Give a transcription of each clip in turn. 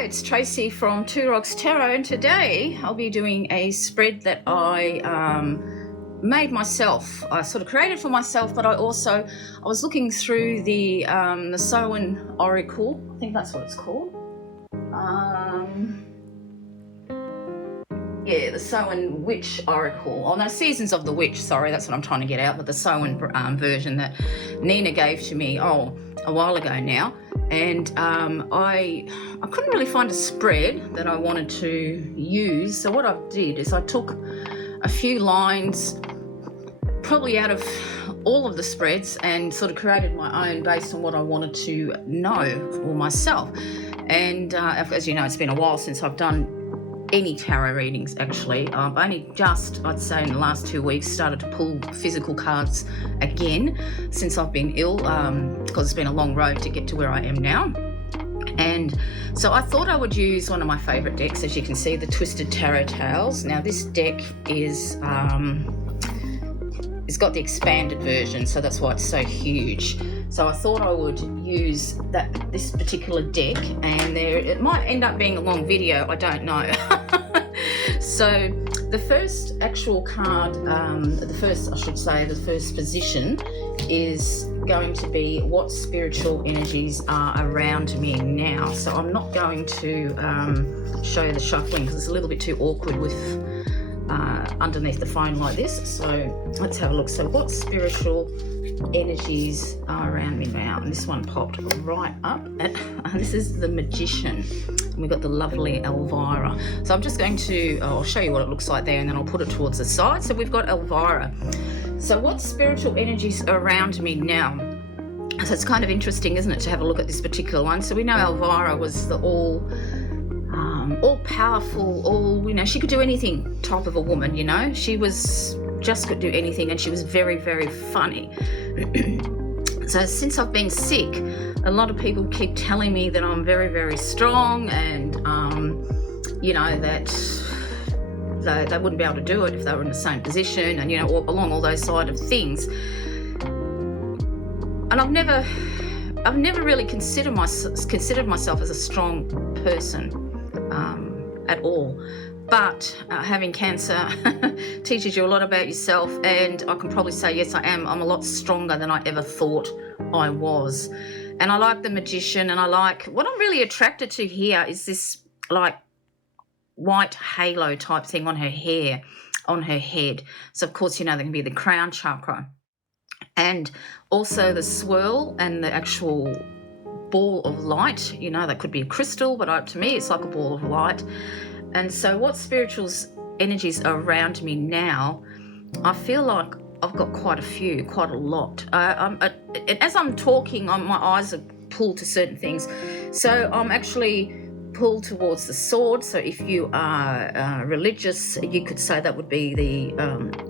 Hi, it's Tracy from Two Rocks Tarot, and today I'll be doing a spread that I made myself. I sort of created for myself, but I was looking through the Samhain Oracle. I think that's what it's called. The Samhain Witch Oracle. Oh no, Seasons of the Witch, sorry, that's what I'm trying to get out, but the Samhain version that Nina gave to me, a while ago now. And I couldn't really find a spread that I wanted to use. So what I did is I took a few lines, probably out of all of the spreads, and sort of created my own based on what I wanted to know for myself. And as you know, it's been a while since I've done any tarot readings, actually. I've only just, I'd say in the last 2 weeks, started to pull physical cards again since I've been ill, because it's been a long road to get to where I am now. And so I thought I would use one of my favourite decks, as you can see, the Twisted Tarot Tales. Now this deck is, it's got the expanded version, so that's why it's so huge. So I thought I would use this particular deck, and it might end up being a long video, I don't know. So the first actual card, the first position is going to be what spiritual energies are around me now. So I'm not going to show you the shuffling because it's a little bit too awkward with underneath the phone like this. So let's have a look. So what spiritual energies are around me now? And this one popped right up. This is the Magician. And we've got the lovely Elvira. So I'm just going to, I'll show you what it looks like there, and then I'll put it towards the side. So we've got Elvira. So what spiritual energies are around me now? So it's kind of interesting, isn't it, to have a look at this particular one. So we know Elvira was the all-powerful, she could do anything type of a woman, She could do anything, and she was very, very funny. So since I've been sick, a lot of people keep telling me that I'm very, very strong, and that they wouldn't be able to do it if they were in the same position, and along all those side of things. And I've never really considered myself as a strong person at all. But having cancer teaches you a lot about yourself, and I can probably say, yes, I am. I'm a lot stronger than I ever thought I was. And I like the Magician, and I like, what I'm really attracted to here is this like white halo type thing on her hair, on her head. So of course, there can be the crown chakra, and also the swirl and the actual ball of light. That could be a crystal, but to me, it's like a ball of light. And so what spiritual energies are around me now, I feel like I've got quite a lot. As I'm talking, my eyes are pulled to certain things. So I'm actually pulled towards the sword. So if you are religious, you could say that would be the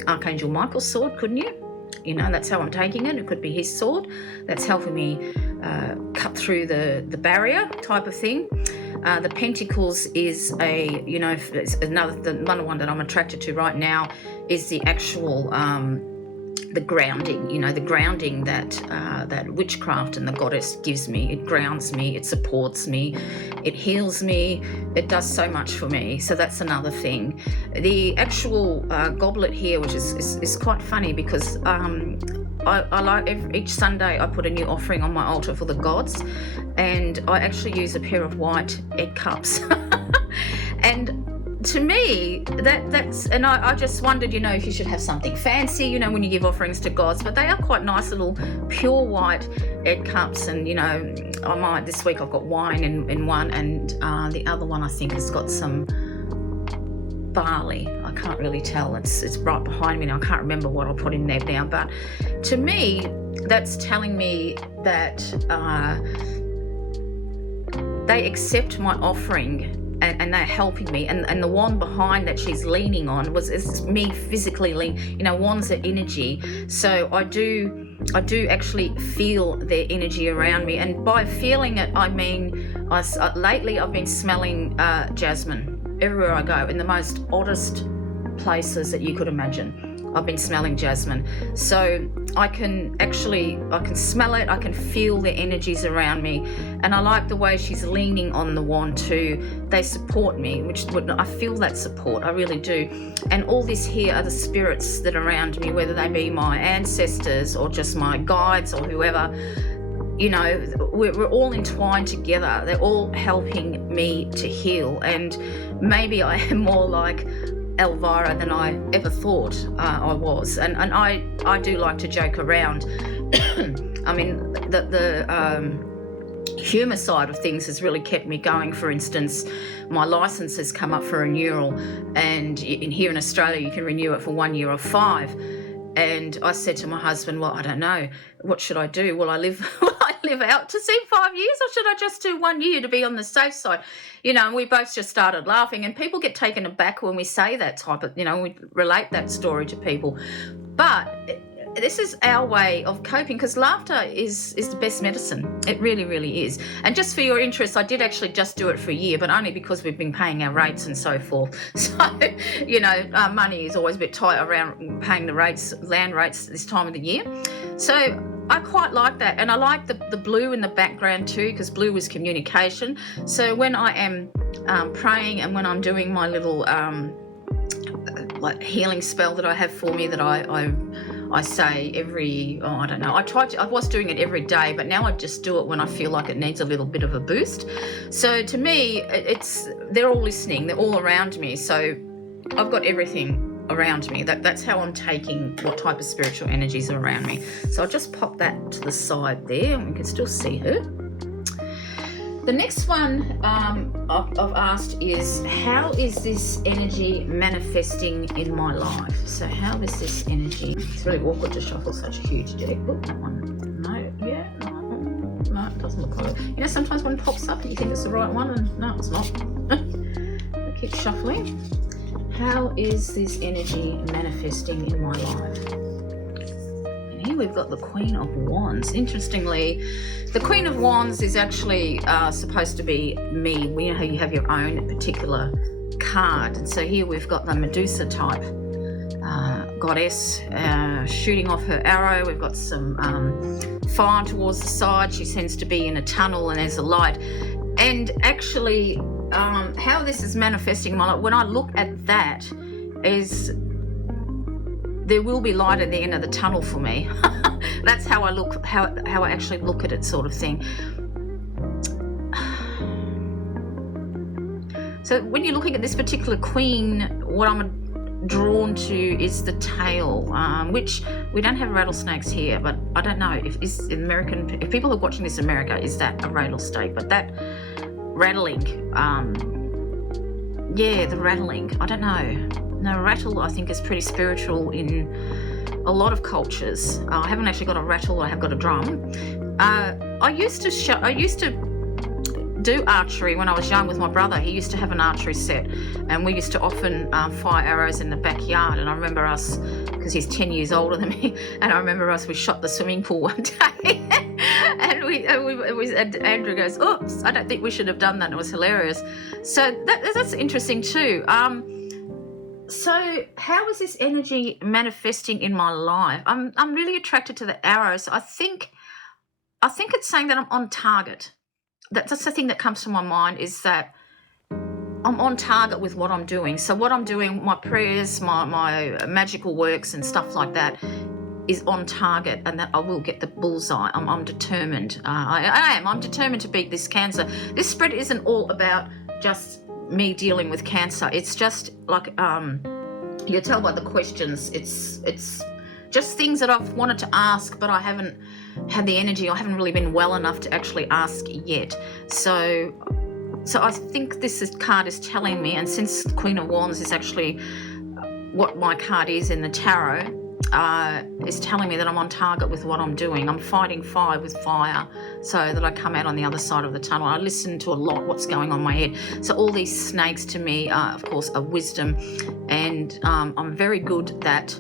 Archangel Michael's sword, couldn't you? That's how I'm taking it. It could be his sword that's helping me cut through the barrier type of thing. The Pentacles is it's another one that I'm attracted to right now is the actual the grounding, the grounding that witchcraft and the goddess gives me. It grounds me, it supports me, it heals me, it does so much for me. So that's another thing. The actual goblet here, which is quite funny, because I like each Sunday I put a new offering on my altar for the gods, and I actually use a pair of white egg cups. And to me, that's, and I just wondered, if you should have something fancy, when you give offerings to gods, but they are quite nice little pure white egg cups. And, this week I've got wine in one, and the other one I think has got some barley. I can't really tell. It's right behind me now. I can't remember what I'll put in there now, but to me, that's telling me that they accept my offering, and they're helping me. And the wand behind that she's leaning on is me physically leaning. Wands are energy, so I do actually feel their energy around me. And by feeling it, I mean, lately I've been smelling jasmine everywhere I go, in the most oddest places that you could imagine. I've been smelling jasmine. So I can smell it, I can feel the energies around me. And I like the way she's leaning on the wand too. They support me, I feel that support, I really do. And all this here are the spirits that are around me, whether they be my ancestors or just my guides or whoever. You know, we're all entwined together. They're all helping me to heal. And maybe I am more like Elvira than I ever thought I was. And I do like to joke around. I mean, the humour side of things has really kept me going. For instance, my licence has come up for renewal, and here in Australia you can renew it for 1 year or 5. And I said to my husband, well, I don't know, what should I do? Will I live out to see 5 years, or should I just do 1 year to be on the safe side? You know, and we both just started laughing, and people get taken aback when we say that type of, you know, we relate that story to people. But this is our way of coping, because laughter is the best medicine. It really, really is. And just for your interest, I did actually just do it for a year, but only because we've been paying our rates and so forth. So, you know, money is always a bit tight around paying the rates, land rates this time of the year. So I quite like that. And I like the blue in the background too, because blue is communication. So when I am praying and when I'm doing my little like healing spell that I have for me that I say every, I don't know, I was doing it every day, but now I just do it when I feel like it needs a little bit of a boost. So to me, they're all listening, they're all around me. So I've got everything around me. That's how I'm taking what type of spiritual energies are around me. So I'll just pop that to the side there, and we can still see her. The next one I've asked is, how is this energy manifesting in my life? So how is this energy? It's really awkward to shuffle such a huge deck. Oh, that one. No, it doesn't look like it. You know, sometimes one pops up and you think it's the right one, and no, it's not. I keep shuffling. How is this energy manifesting in my life? And here we've got the Queen of Wands. Interestingly, the Queen of Wands is actually supposed to be me. You know how you have your own particular card. And so here we've got the Medusa type goddess shooting off her arrow. We've got some fire towards the side. She seems to be in a tunnel, and there's a light. And actually, how this is manifesting in my life, when I look at that, is there will be light at the end of the tunnel for me. That's how I look, how I actually look at it, sort of thing. So when you're looking at this particular queen, what I'm drawn to is the tail, which we don't have rattlesnakes here, but I don't know if people are watching this in America, is that a rattlesnake? But that rattling, the rattling, I don't know. No, rattle I think is pretty spiritual in a lot of cultures. I haven't actually got a rattle, I have got a drum. I used to do archery when I was young with my brother. He used to have an archery set, and we used to often fire arrows in the backyard. And I remember us, because he's 10 years older than me, and I remember we shot the swimming pool one day. And Andrew goes, oops, I don't think we should have done that. It was hilarious. So that's interesting too. So how is this energy manifesting in my life? I'm really attracted to the arrows. I think it's saying that I'm on target. That's the thing that comes to my mind, is that I'm on target with what I'm doing. So what I'm doing, my prayers, my magical works and stuff like that, is on target, and that I will get the bullseye. I'm determined. I'm determined to beat this cancer. This spread isn't all about just me dealing with cancer. It's just like you can tell by the questions. It's just things that I've wanted to ask, but I haven't had the energy. I haven't really been well enough to actually ask yet. So I think this card is telling me, and since Queen of Wands is actually what my card is in the tarot, is telling me that I'm on target with what I'm doing. I'm fighting fire with fire so that I come out on the other side of the tunnel. I listen to a lot what's going on in my head. So all these snakes to me are, of course, a wisdom, and I'm very good that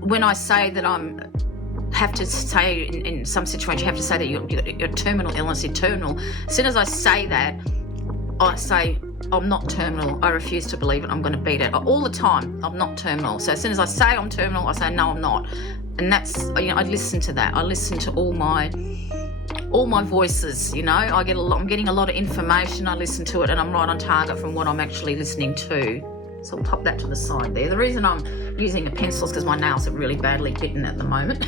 when I say that have to say in some situation, you have to say that your terminal illness is terminal. As soon as I say that, I say I'm not terminal. I refuse to believe it. I'm going to beat it. All the time, I'm not terminal. So as soon as I say I'm terminal, I say, no, I'm not. And that's, I listen to that. I listen to all my voices, I'm getting a lot of information. I listen to it and I'm right on target from what I'm actually listening to. So I'll pop that to the side there. The reason I'm using a pencil is because my nails are really badly bitten at the moment.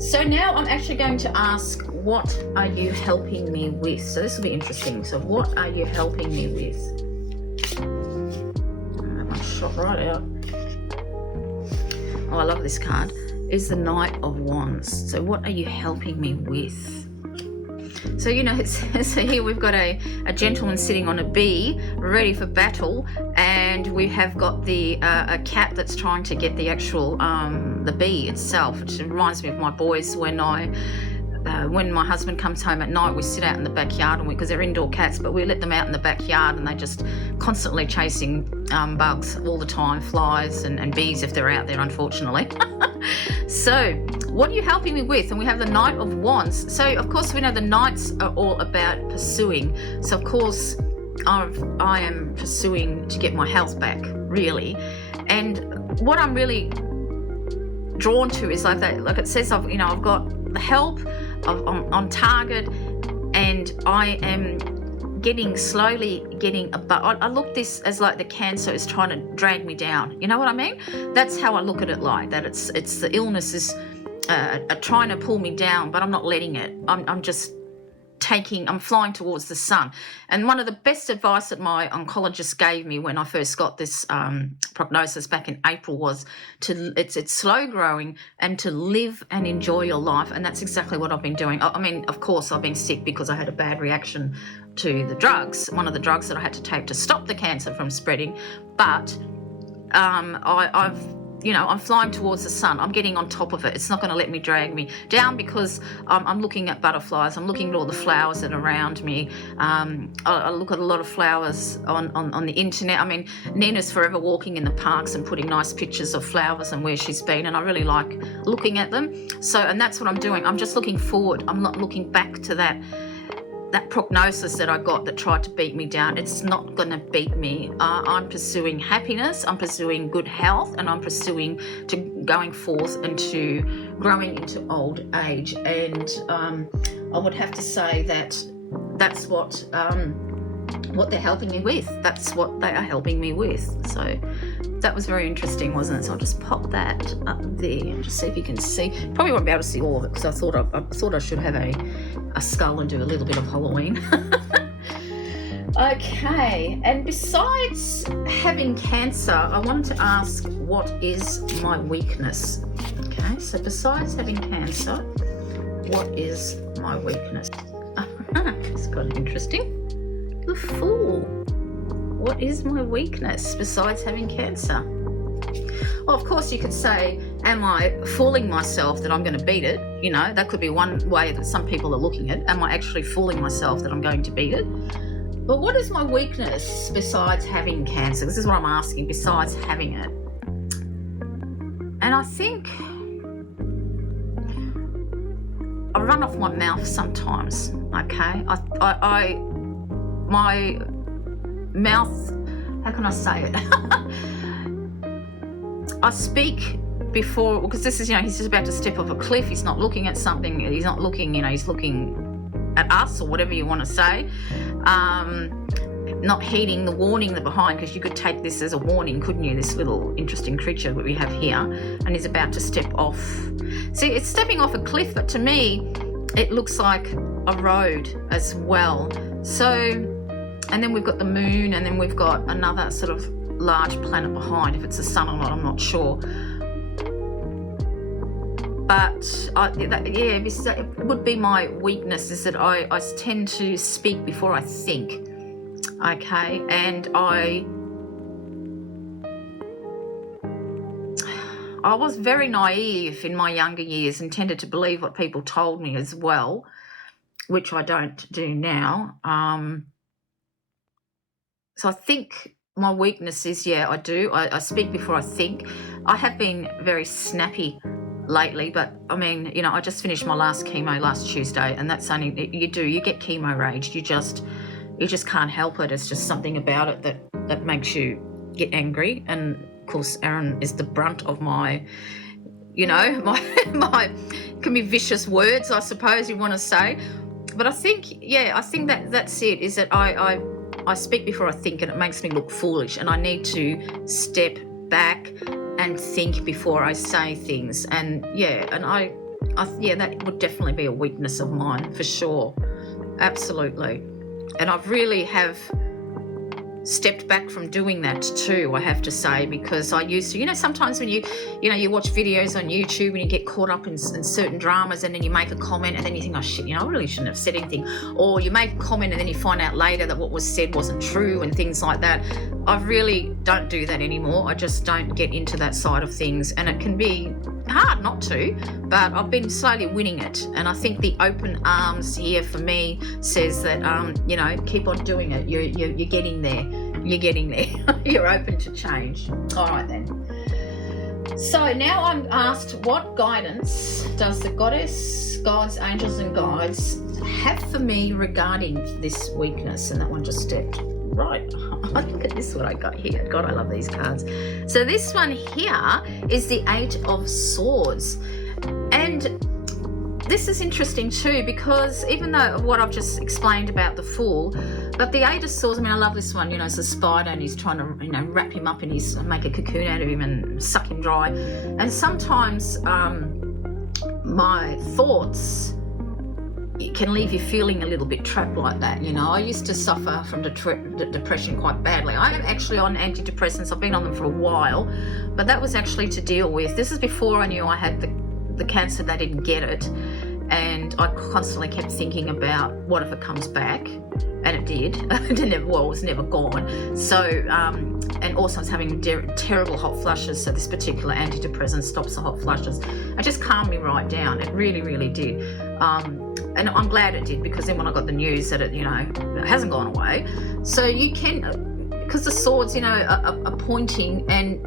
So now I'm actually going to ask, what are you helping me with? So this will be interesting. So what are you helping me with? That one shot right out. Oh, I love this card. Is the Knight of Wands. So what are you helping me with? So, so here we've got a gentleman sitting on a bee, ready for battle, and we have got a cat that's trying to get the actual, the bee itself, which reminds me of my boys when my husband comes home at night, we sit out in the backyard, because they're indoor cats, but we let them out in the backyard and they're just constantly chasing bugs all the time, flies and bees if they're out there, unfortunately. So what are you helping me with? And we have the Knight of Wands. So of course we know the Knights are all about pursuing. So of course I am pursuing to get my health back, really. And what I'm really drawn to is like that, like it says, I've got the help, I'm on target, and I am slowly getting above. I look this as like the cancer is trying to drag me down. You know what I mean? That's how I look at it, like that. It's the illness is trying to pull me down, but I'm not letting it. I'm flying towards the sun. And one of the best advice that my oncologist gave me when I first got this prognosis back in April was it's slow growing and to live and enjoy your life. And that's exactly what I've been doing. I mean, of course, I've been sick because I had a bad reaction to the drugs, one of the drugs that I had to take to stop the cancer from spreading. But I'm flying towards the sun. I'm getting on top of it. It's not going to let me drag me down because I'm looking at butterflies. I'm looking at all the flowers that are around me. I look at a lot of flowers on the internet. I mean, Nina's forever walking in the parks and putting nice pictures of flowers and where she's been, and I really like looking at them. So, and that's what I'm doing. I'm just looking forward. I'm not looking back to that prognosis that I got that tried to beat me down. It's not going to beat me. I'm pursuing happiness, I'm pursuing good health, and I'm pursuing to going forth and to growing into old age. And I would have to say that that's what they're helping me with. That's what they are helping me with. So that was very interesting, wasn't it? So I'll just pop that up there and just see if you can see. Probably won't be able to see all of it because I thought I should have a skull and do a little bit of Halloween. Okay, and besides having cancer, I wanted to ask, what is my weakness? Okay, so besides having cancer, what is my weakness? It's kind of interesting. The Fool. What is my weakness besides having cancer? Well, of course you could say, am I fooling myself that I'm going to beat it? That could be one way that some people are looking at. Am I actually fooling myself that I'm going to beat it? But what is my weakness besides having cancer? This is what I'm asking, besides having it. And I think I run off my mouth sometimes, okay? My mouth, how can I say it? I speak before, because this is, he's just about to step off a cliff. He's not looking at something. He's not looking, he's looking at us or whatever you want to say. Not heeding the warning behind, because you could take this as a warning, couldn't you? This little interesting creature that we have here, and he's about to step off. See, it's stepping off a cliff, but to me, it looks like a road as well. So, and then we've got the moon, and then we've got another sort of large planet behind. If it's the sun or not, I'm not sure. But it would be my weakness, is that I tend to speak before I think. Okay, and I was very naive in my younger years and tended to believe what people told me as well, which I don't do now. So I think my weakness is, I do. I speak before I think. I have been very snappy lately, but I mean, I just finished my last chemo last Tuesday, and that's only, you get chemo rage. you just can't help it. It's just something about it that makes you get angry. And of course, Aaron is the brunt of my, my can be vicious words, I suppose you want to say. But I think that's it, is that I speak before I think, and it makes me look foolish, and I need to step back and think before I say things. And that would definitely be a weakness of mine, for sure. Absolutely. And I really have stepped back from doing that too, I have to say, because I used to, sometimes when you watch videos on YouTube and you get caught up in certain dramas, and then you make a comment and then you think, oh shit, I really shouldn't have said anything. Or you make a comment and then you find out later that what was said wasn't true and things like that. I really don't do that anymore. I just don't get into that side of things, and it can be hard not to, but I've been slowly winning it. And I think the open arms here for me says that, keep on doing it. You're getting there. You're getting there. You're open to change. All right then. So now I'm asked, what guidance does the goddess, gods, angels and guides have for me regarding this weakness? And that one just stepped right. Look at this, what I got here. God, I love these cards. So this one here is the Eight of Swords. And this is interesting too, because even though what I've just explained about the Fool, but the Eight of Swords, I love this one, it's a spider and he's trying to, wrap him up and make a cocoon out of him and suck him dry. And sometimes my thoughts, it can leave you feeling a little bit trapped like that. I used to suffer from depression quite badly. I am actually on antidepressants. I've been on them for a while, but that was actually to deal with. This is before I knew I had the cancer. They didn't get it, and I constantly kept thinking about what if it comes back, and it did. It was never gone. So, and also I was having terrible hot flushes. So this particular antidepressant stops the hot flushes. It just calmed me right down. It really, really did. And I'm glad it did, because then when I got the news that it hasn't gone away. So you can, because the swords, are pointing, and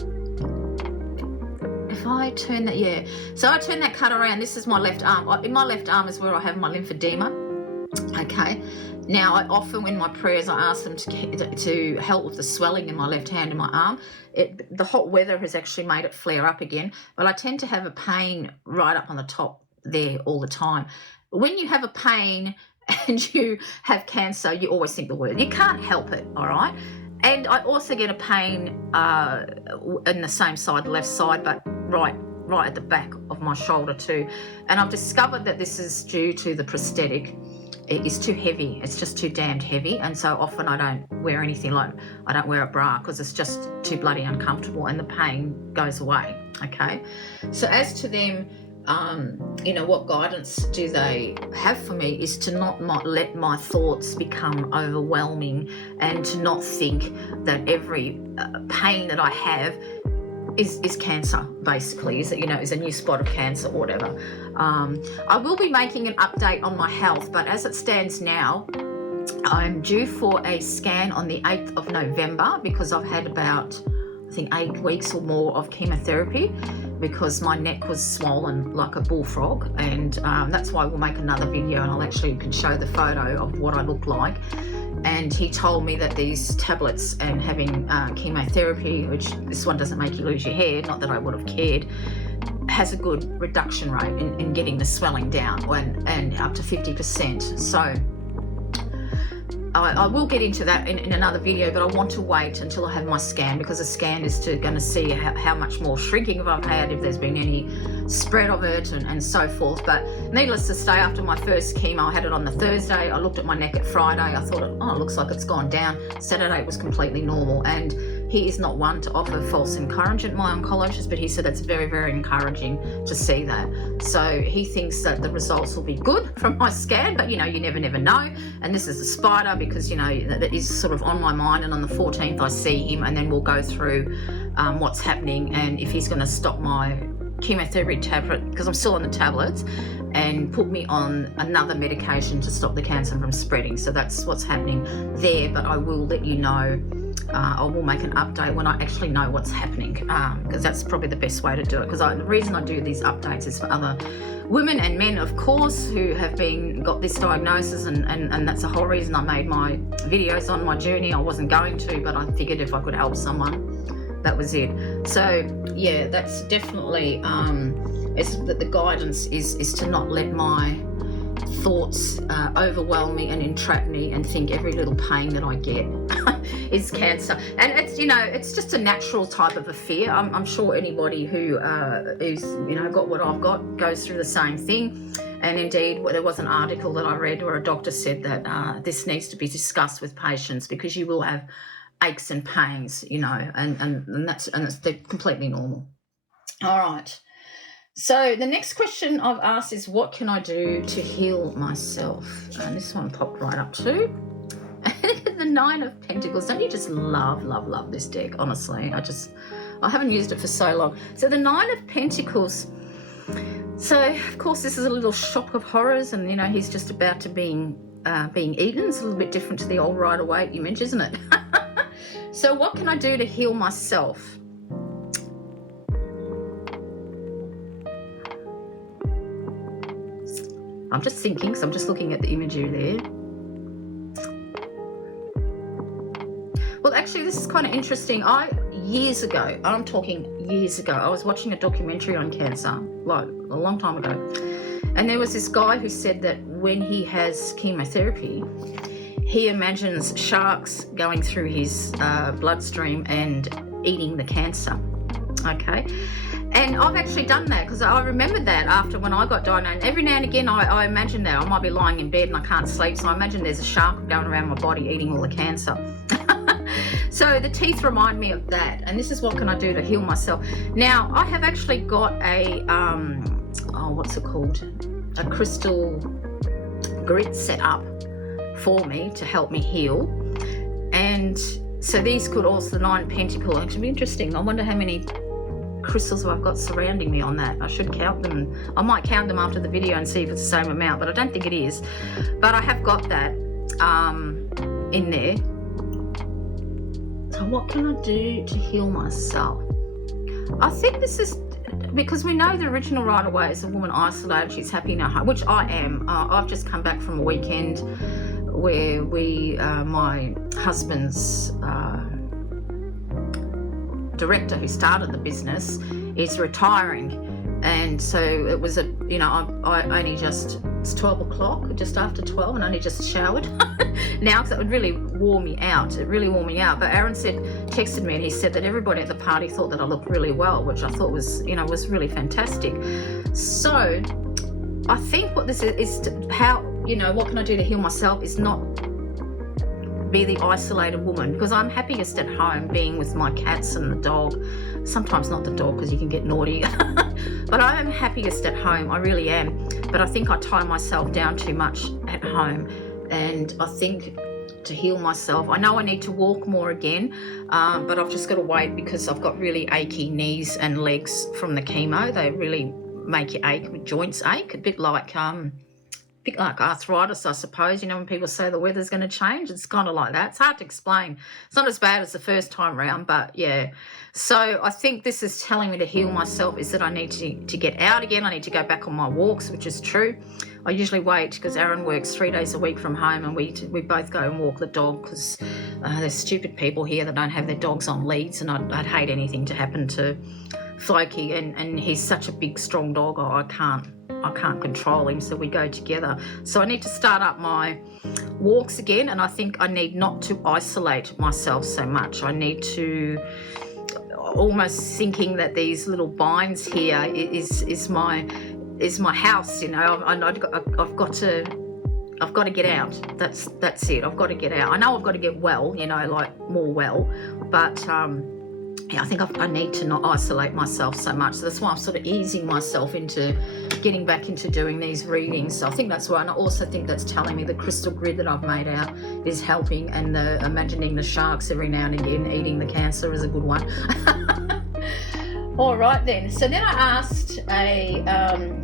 if I turn that, so I turn that card around. This is my left arm. In my left arm is where I have my lymphedema. Okay. Now, I often, in my prayers, I ask them to help with the swelling in my left hand and my arm. The hot weather has actually made it flare up again, but I tend to have a pain right up on the top there all the time. When you have a pain and you have cancer, you always think the word. You can't help it, all right? And I also get a pain in the same side, the left side, but right at the back of my shoulder too. And I've discovered that this is due to the prosthetic. It is too heavy. It's just too damned heavy. And so often I don't wear anything, like I don't wear a bra, because it's just too bloody uncomfortable, and the pain goes away, okay? So as to them, what guidance do they have for me is to not let my thoughts become overwhelming, and to not think that every pain that I have is cancer, basically, is a new spot of cancer or whatever. I will be making an update on my health, but as it stands now, I'm due for a scan on the 8th of November, because I've had about, I think, 8 weeks or more of chemotherapy, because my neck was swollen like a bullfrog. And that's why we'll make another video, and you can show the photo of what I look like. And he told me that these tablets and having chemotherapy, which this one doesn't make you lose your hair, not that I would have cared, has a good reduction rate in getting the swelling down, and up to 50%. So I will get into that in another video, but I want to wait until I have my scan, because the scan is going to see how much more shrinking I've had, if there's been any spread of it, and so forth. But needless to say, after my first chemo, I had it on the Thursday. I looked at my neck at Friday. I thought, it looks like it's gone down. Saturday it was completely normal. And he is not one to offer false encouragement, my oncologist, but he said it's very, very encouraging to see that. So he thinks that the results will be good from my scan, but you never know. And this is a spider, because that is sort of on my mind. And on the 14th I see him, and then we'll go through what's happening, and if he's going to stop my chemotherapy tablet, because I'm still on the tablets, and put me on another medication to stop the cancer from spreading. So that's what's happening there, but I will let you know I will make an update when I actually know what's happening, because that's probably the best way to do it. Because the reason I do these updates is for other women and men, of course, who have got this diagnosis, and that's the whole reason I made my videos on my journey. I wasn't going to, but I figured if I could help someone, that was it. So yeah, that's definitely the guidance is to not let my thoughts overwhelm me and entrap me and think every little pain that I get is cancer. And it's, it's just a natural type of a fear. I'm sure anybody who is, got what I've got goes through the same thing. And indeed, there was an article that I read where a doctor said that this needs to be discussed with patients, because you will have aches and pains, and they're completely normal. All right. So the next question I've asked is, what can I do to heal myself? And this one popped right up too. The Nine of Pentacles. Don't you just love this deck? Honestly, I haven't used it for so long. So the Nine of Pentacles. So of course this is a little shock of horrors, and he's just about to being eaten. It's a little bit different to the old Rider-Waite image, isn't it? So what can I do to heal myself? I'm just thinking, so I'm just looking at the imagery there. Well, actually, this is kind of interesting. Years ago, I'm talking years ago, I was watching a documentary on cancer, like a long time ago. And there was this guy who said that when he has chemotherapy, he imagines sharks going through his bloodstream and eating the cancer. Okay. And I've actually done that, because I remember that after when I got diagnosed. Every now and again I imagine that. I might be lying in bed and I can't sleep, so I imagine there's a shark going around my body eating all the cancer. So the teeth remind me of that, and this is what can I do to heal myself. Now, I have actually got a, what's it called? A crystal grid set up for me to help me heal. And so these could also, the Nine Pentacles, actually be interesting. I wonder how many crystals I've got surrounding me on that. I should count them. I might count them after the video and see if it's the same amount, but I don't think it is. But I have got that in there. So what can I do to heal myself? I think this is because we know the original Rider-Waite is a woman isolated. She's happy in her home, which I am. I've just come back from a weekend where my husband's director who started the business is retiring, and so it was I only it's 12 o'clock, just after 12, and I only just showered now, because it would really wore me out. It really wore me out. But Aaron texted me, and he said that everybody at the party thought that I looked really well, which I thought was was really fantastic. So I think what this is how what can I do to heal myself is not be the isolated woman, because I'm happiest at home being with my cats and the dog. Sometimes not the dog, because you can get naughty. But I am happiest at home, I really am. But I think I tie myself down too much at home, and I think to heal myself, I know I need to walk more again, but I've just got to wait, because I've got really achy knees and legs from the chemo. They really make you ache, with joints ache, a bit like arthritis, I suppose. When people say the weather's going to change, it's kind of like that. It's hard to explain. It's not as bad as the first time round, but yeah. So I think this is telling me to heal myself, is that I need to get out again. I need to go back on my walks, which is true. I usually wait, because Aaron works 3 days a week from home, and we both go and walk the dog, because there's stupid people here that don't have their dogs on leads, and I'd hate anything to happen to Floki, and he's such a big, strong dog. I can't control him, so we go together. So I need to start up my walks again, and I think I need not to isolate myself so much. I need to almost thinking that these little binds here is my house. I've got to get out. That's it. I've got to get out. I know I've got to get well, like more well, but I think I need to not isolate myself so much. So that's why I'm sort of easing myself into getting back into doing these readings. So I think that's why, and I also think that's telling me the crystal grid that I've made out is helping, and the imagining the sharks every now and again eating the cancer is a good one. All right then. So then I asked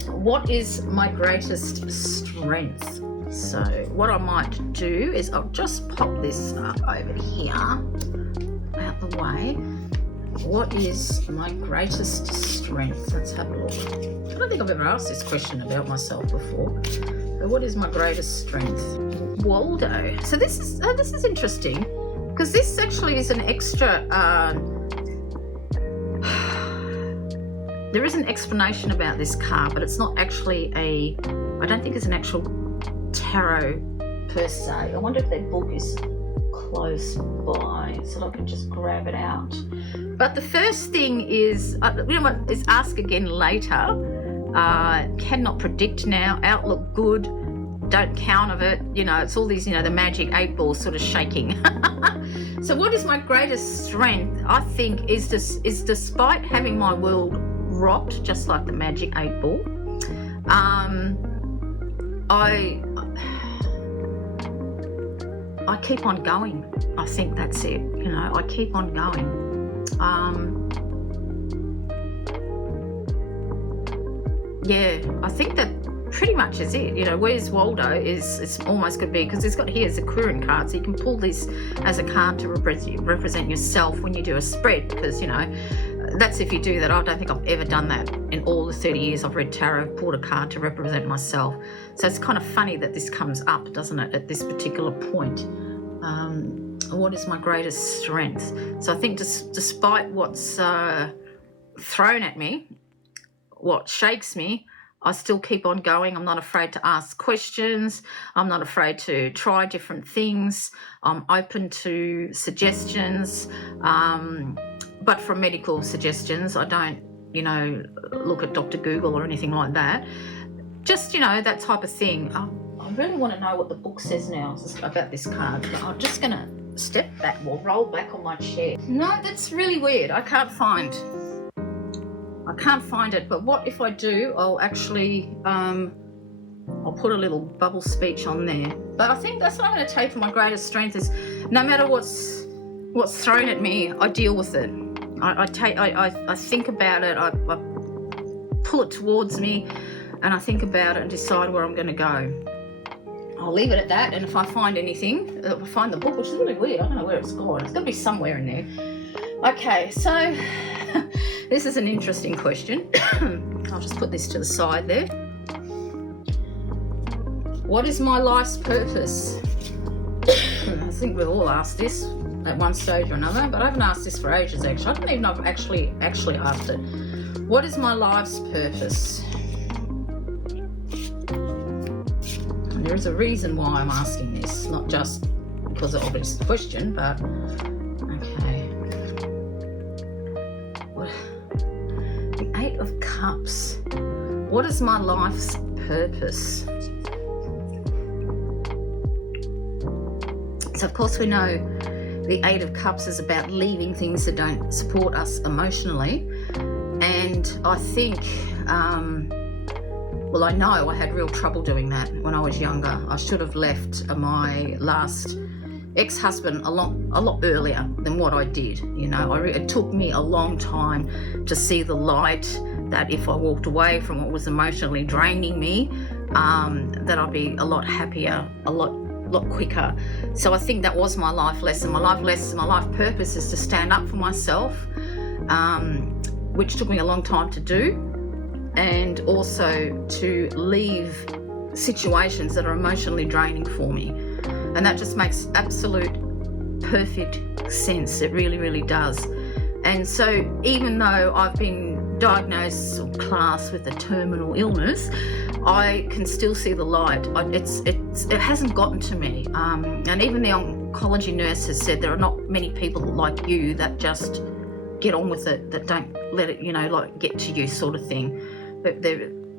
what is my greatest strength? So what I might do is I'll just pop this up over here. out the way. What is my greatest strength? Let's have a look. I don't think I've ever asked this question about myself before. But what is my greatest strength? Waldo. So this is interesting, because this actually is an extra. There is an explanation about this card, but it's not actually I don't think it's an actual tarot per se. I wonder if that book is close by so that I can just grab it out. But the first thing is, you know what, is ask again later. Cannot predict now. Outlook good. Don't count of it. You know, it's all these, you know, the magic 8 ball sort of shaking. So what is my greatest strength? I think is despite having my world rocked just like the magic 8 ball, I keep on going. I think that's it. You know, I keep on going. Yeah, I think that pretty much is it. You know, where's Waldo is almost could be, because it's got here's a Curran card, so you can pull this as a card to represent yourself when you do a spread, because, you know, that's if you do that. I don't think I've ever done that in all the 30 years I've read tarot, pulled a card to represent myself. So it's kind of funny that this comes up, doesn't it, at this particular point. What is my greatest strength? So I think despite what's thrown at me, what shakes me, I still keep on going. I'm not afraid to ask questions. I'm not afraid to try different things. I'm open to suggestions. But from medical suggestions, I don't, you know, look at Dr. Google or anything like that. Just, you know, that type of thing. I really want to know what the book says now about this card. But I'm just going to step back or roll back on my chair. No, that's really weird. I can't find it. But what if I do? I'll actually, I'll put a little bubble speech on there. But I think that's what I'm going to take for my greatest strength is no matter what's thrown at me, I deal with it. I think about it, I pull it towards me, and I think about it and decide where I'm going to go. I'll leave it at that, and if I find anything, if I find the book, which is really weird, I don't know where it's gone. It's got to be somewhere in there. Okay, so this is an interesting question. I'll just put this to the side there. What is my life's purpose? I think we've all asked this at one stage or another, but I haven't asked this for ages actually. I don't even know if I've actually asked it. What is my life's purpose? And there is a reason why I'm asking this, not just because of obvious question, but okay. The 8 of Cups. What is my life's purpose? So of course we know the 8 of Cups is about leaving things that don't support us emotionally. And I think, well, I know I had real trouble doing that when I was younger. I should have left my last ex-husband a lot earlier than what I did. You know, it took me a long time to see the light that if I walked away from what was emotionally draining me, that I'd be a lot happier, a lot quicker. So I think that was my life lesson. My life purpose is to stand up for myself, which took me a long time to do, and also to leave situations that are emotionally draining for me. And that just makes absolute perfect sense. It really, really does. And so even though I've been diagnosed or classed with a terminal illness, I can still see the light. It hasn't gotten to me. And even the oncology nurse has said there are not many people like you that just get on with it, that don't let it, you know, like get to you sort of thing. But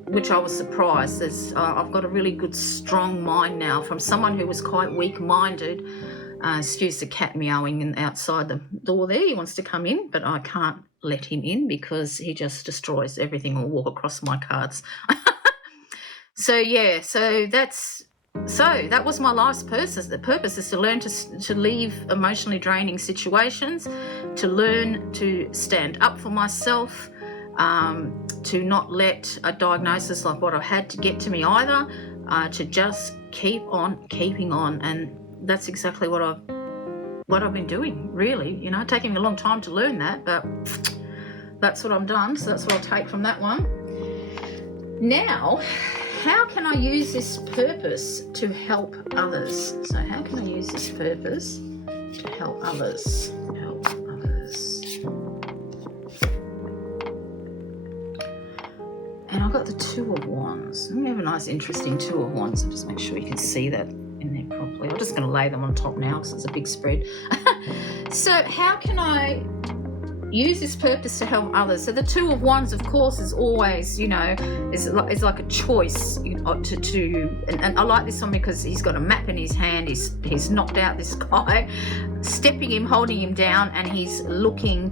which I was surprised. I've got a really good, strong mind now from someone who was quite weak-minded. Excuse the cat meowing outside the door there. He wants to come in, but I can't let him in because he just destroys everything or walk across my cards. So yeah, that was my life's purpose. The purpose is to learn to leave emotionally draining situations, to learn to stand up for myself, to not let a diagnosis like what I've had to get to me either, to just keep on keeping on. And that's exactly what I've what I've been doing, really. You know, taking me a long time to learn that, but that's what I've done. So that's what I'll take from that one. Now, how can I use this purpose to help others? So how can I use this purpose to help others? Help others. And I've got the Two of Wands. Let me have a nice, interesting Two of Wands and just make sure you can see that in there properly. I'm just going to lay them on top now because it's a big spread. So how can I use this purpose to help others? So the Two of Wands, of course, is always, you know, is like a choice, you know, and I like this one because he's got a map in his hand. He's knocked out this guy, stepping him, holding him down, and he's looking,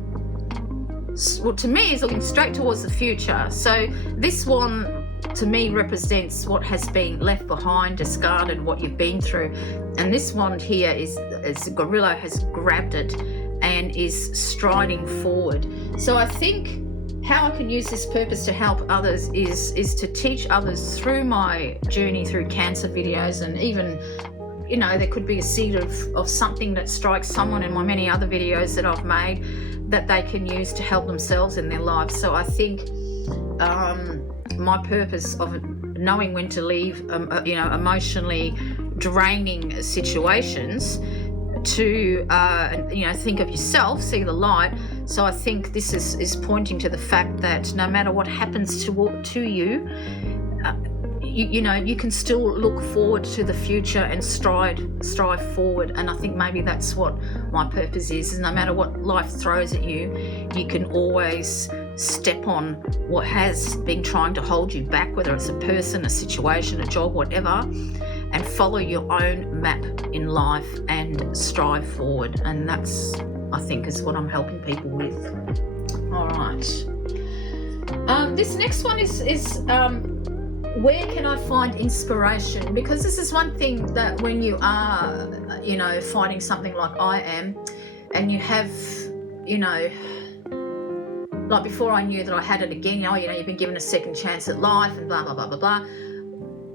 well, to me, he's looking straight towards the future. So this one, to me, represents what has been left behind, discarded, what you've been through. And this wand here is the gorilla has grabbed it and is striding forward. So I think how I can use this purpose to help others is to teach others through my journey through cancer videos, and even, you know, there could be a seed of something that strikes someone in my many other videos that I've made that they can use to help themselves in their lives. So I think my purpose of knowing when to leave, you know, emotionally draining situations, to you know, think of yourself, see the light. So I think this is pointing to the fact that no matter what happens to you, you know, you can still look forward to the future and strive forward. And I think maybe that's what my purpose is no matter what life throws at you, you can always step on what has been trying to hold you back, whether it's a person, a situation, a job, whatever, and follow your own map in life and strive forward. And that's, I think, is what I'm helping people with. All right. This next one is where can I find inspiration? Because this is one thing that when you are, you know, fighting something like I am, and you have, you know, like before I knew that I had it again, you know, you've been given a second chance at life and blah, blah, blah, blah, blah.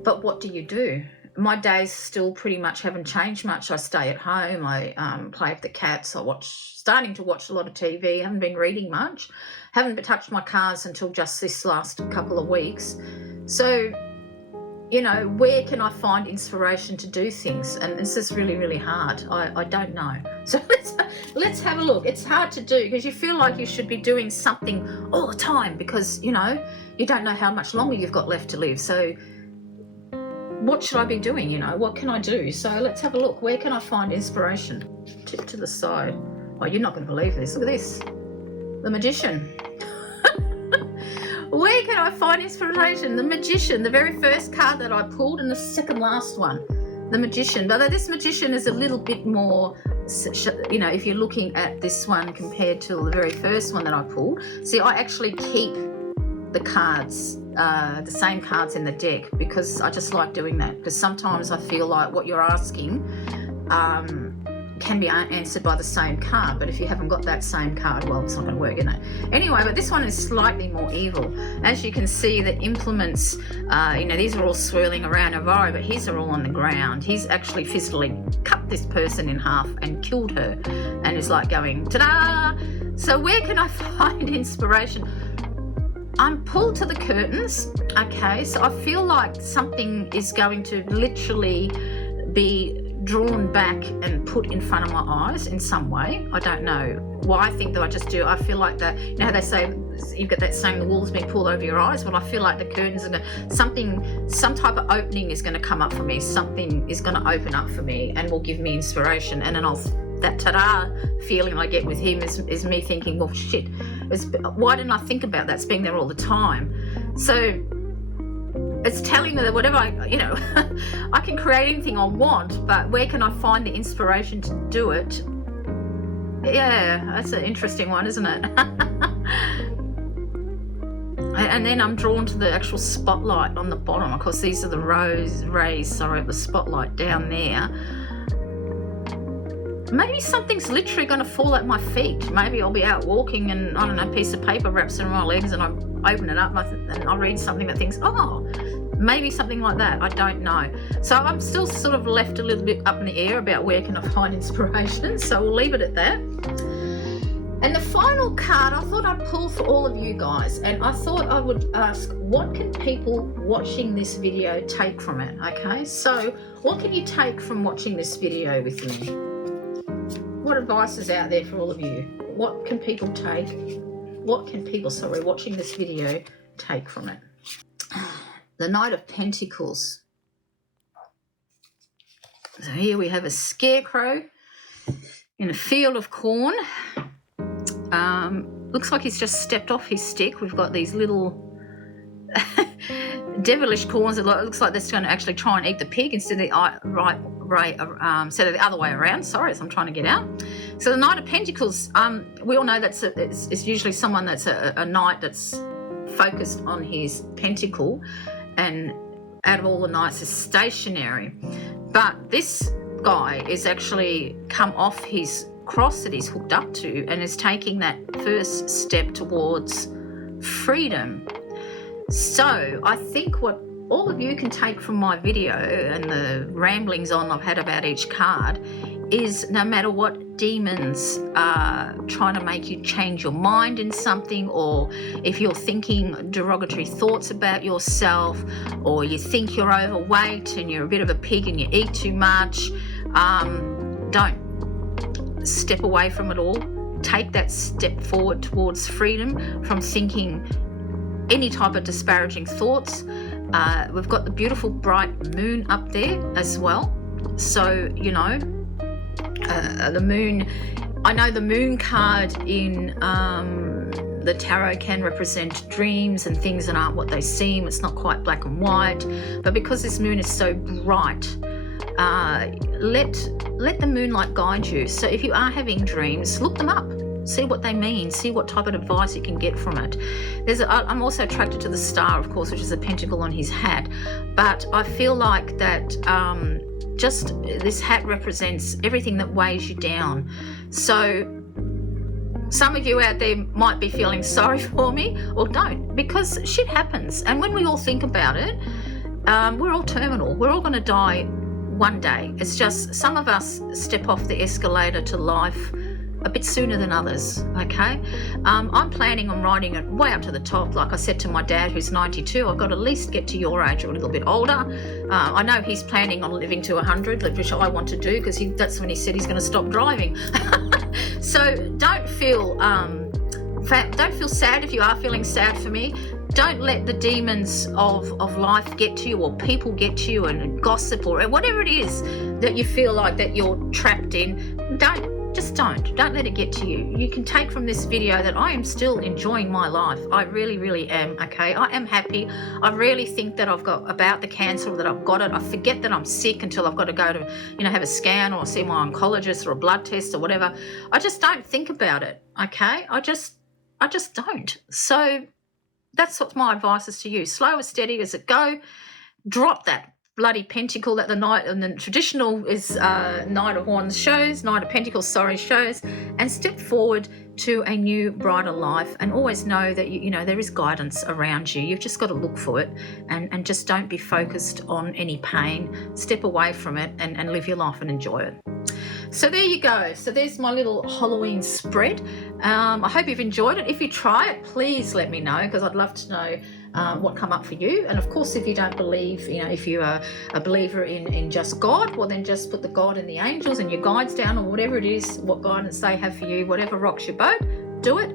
But what do? My days still pretty much haven't changed much. I stay at home, I play with the cats, starting to watch a lot of TV, haven't been reading much, haven't touched my cards until just this last couple of weeks. So, you know, where can I find inspiration to do things? And this is really, really hard. I don't know. So let's have a look. It's hard to do because you feel like you should be doing something all the time because, you know, you don't know how much longer you've got left to live. So what should I be doing? You know, what can I do? So let's have a look. Where can I find inspiration? Tip to the side. Oh, you're not going to believe this. Look at this. The Magician. Where can I find inspiration? The Magician, the very first card that I pulled, and the second last one, the Magician. But this Magician is a little bit more, you know, if you're looking at this one compared to the very first one that I pulled. See, I actually keep the cards, the same cards in the deck, because I just like doing that. Because sometimes I feel like what you're asking can be answered by the same card, but if you haven't got that same card, well, it's not going to work, is it? Anyway, but this one is slightly more evil. As you can see, the implements, you know, these are all swirling around Avaro, but his are all on the ground. He's actually physically cut this person in half and killed her, and is like going, ta-da! So where can I find inspiration? I'm pulled to the curtains, okay, so I feel like something is going to literally be drawn back and put in front of my eyes in some way. I don't know why I think that I just do. I feel like that, you know how they say, you've got that saying, the wool's being pulled over your eyes? Well, I feel like the curtains are some type of opening is going to come up for me. Something is going to open up for me and will give me inspiration. And then that ta-da feeling I get with him is me thinking, well, shit, why didn't I think about that? It's being there all the time. So it's telling me that whatever I can create anything I want, but where can I find the inspiration to do it? Yeah, that's an interesting one, isn't it? And then I'm drawn to the actual spotlight on the bottom. Of course, these are the rays of the spotlight down there. Maybe something's literally going to fall at my feet. Maybe I'll be out walking and, I don't know, a piece of paper wraps around my legs and I open it up and I'll read something that thinks, oh, Maybe something like that, I don't know. So I'm still sort of left a little bit up in the air about where can I find inspiration, so we'll leave it at that. And the final card I thought I'd pull for all of you guys, and I thought I would ask, what can people watching this video take from it? Okay, so what can you take from watching this video with me? What advice is out there for all of you? What can people take? What can people, watching this video take from it? The Knight of Pentacles. So here we have a scarecrow in a field of corn. Looks like he's just stepped off his stick. We've got these little devilish corns. It looks like they're going to actually try and eat the pig instead of instead of the other way around. Sorry, as I'm trying to get out. So the Knight of Pentacles, we all know that's it's usually someone that's a knight that's focused on his pentacle, and out of all the knights is stationary. But this guy is actually come off his cross that he's hooked up to and is taking that first step towards freedom. So I think what all of you can take from my video and the ramblings on I've had about each card is, no matter what demons are trying to make you change your mind in something, or if you're thinking derogatory thoughts about yourself, or you think you're overweight and you're a bit of a pig and you eat too much, don't. Step away from it all. Take that step forward towards freedom from thinking any type of disparaging thoughts. We've got the beautiful bright moon up there as well. So, you know, the moon, I know the moon card in the tarot can represent dreams and things that aren't what they seem. It's not quite black and white, but because this moon is so bright, let the moonlight guide you. So if you are having dreams, look them up, see what they mean, see what type of advice you can get from it. I'm also attracted to the star, of course, which is a pentacle on his hat, but I feel like that just this hat represents everything that weighs you down. So some of you out there might be feeling sorry for me, or don't, because shit happens. And when we all think about it, we're all terminal. We're all going to die one day. It's just some of us step off the escalator to life a bit sooner than others, okay? I'm planning on riding it way up to the top. Like I said to my dad, who's 92, I've got to at least get to your age or a little bit older. I know he's planning on living to 100, which I want to do, because that's when he said he's going to stop driving. So don't feel sad if you are feeling sad for me. Don't let the demons of life get to you, or people get to you, and gossip, or whatever it is that you feel like that you're trapped in. Don't let it get to you. You can take from this video that I am still enjoying my life. I really, really am, okay? I am happy. I really think that I've got about the cancer, that I've got it. I forget that I'm sick until I've got to go to, have a scan or see my oncologist or a blood test or whatever. I just don't think about it, okay? I just don't. So that's what my advice is to you. Slow and steady as it go. Drop that bloody pentacle that the knight and the traditional is Knight of Wands shows, Knight of Pentacles, shows, and step forward to a new, brighter life. And always know that you know there is guidance around you. You've just got to look for it, and just don't be focused on any pain. Step away from it and live your life and enjoy it. So there you go. So there's my little Halloween spread. I hope you've enjoyed it. If you try it, please let me know, because I'd love to know what come up for you. And of course, if you don't believe, if you are a believer in just God, well then just put the God and the angels and your guides down, or whatever it is, what guidance they have for you, whatever rocks your boat, do it.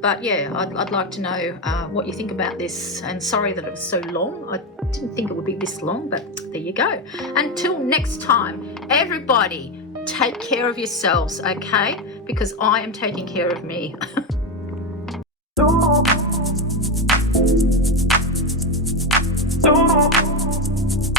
But yeah, I'd like to know what you think about this. And sorry that it was so long. I didn't think it would be this long, but there you go. Until next time, everybody, take care of yourselves, okay? Because I am taking care of me.